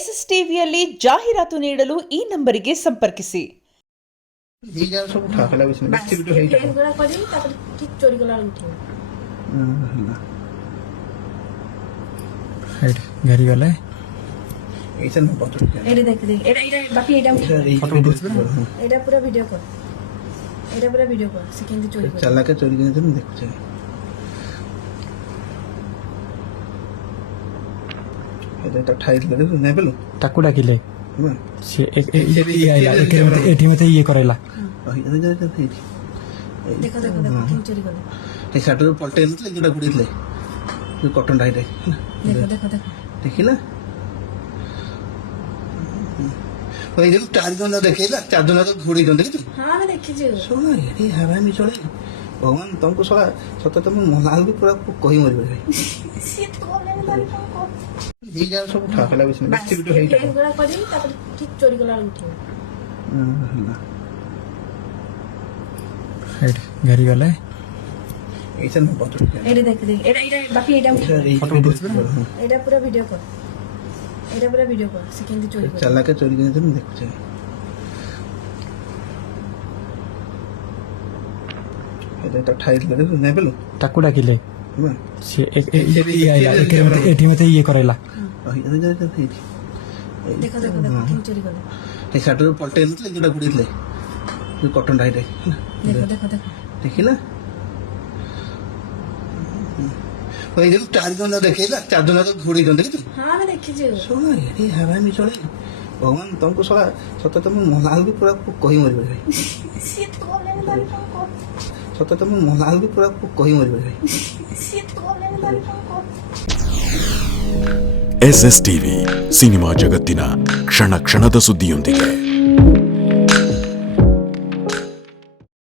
S S ಟಿವಿಯಲ್ಲಿ ಜಾಹೀರಾತು ನೀಡಲು ಈ ನಂಬರಿಗೆ ಸಂಪರ್ಕಿಸಿ. घरी गले पूरा वीडियो कर सेकेंड चोरी चला के चोरी करने तुम देखो चले এটা ঠাইল করে নাই পেলো তাকু ডাকিলে হ্যাঁ সে আইলা এটি মতে ইয়ে করাইলা देखो देखो देखो किन चोरी कर এই শার্টের পল্টে নতলে যেটা গুড়িলে কটন ডাইরে देखो देखो देखो দেখিলা ওই যে চারজন দেখেলা চারজন তো ঘুরি জন দেখি हां मैं देखी जी শোনা এটি হারামি চলে ভগবান তোমাকে সলা সত্য তুমি মলাল भी पूरा কই মরবে ভাই सीट प्रॉब्लम बारी को এই যা সব ঠাকলা বিছ না দেখছি ভিডিও হেইটা এগুলা করি তারপর কি চোরি করলা উঠে घरी गले এইটা না পত্র এটা দেখ দেখ এটা বাকি এটা এটা পুরো ভিডিও কর সেকেন্ড চোরি कर चला के चोरी करने तुम देखो चले এটা ঠাইল করে নাই পেলো তাকু ডাকিলে হ্যাঁ সে আইলা এটি মতে ইয়ে করাইলা देखो देखो देखो किन चोरी कर এই শার্টের পল্টে নতলে যেটা গুড়িলে কটন ডাইরে देखो देखो देखो দেখিলা ওই যে চারজন দেখেলা চারজন তো ঘুরি জন দেখি हां मैं देखी जी শোনা এটি হারামি চলে ভগবান তোমাকে সলা সত্য তুমি মলাল भी पूरा কই মরবে ভাই सीट प्रॉब्लम बारी को সত্য তুমি মলাল भी पूरा কই মরবে ভাই सीट प्रॉब्लम बारी को ಎಸ್ಎಸ್ ಟಿವಿ ಸಿನಿಮಾ ಜಗತ್ತಿನ ಕ್ಷಣ ಕ್ಷಣದ ಸುದ್ದಿಯೊಂದಿಗೆ.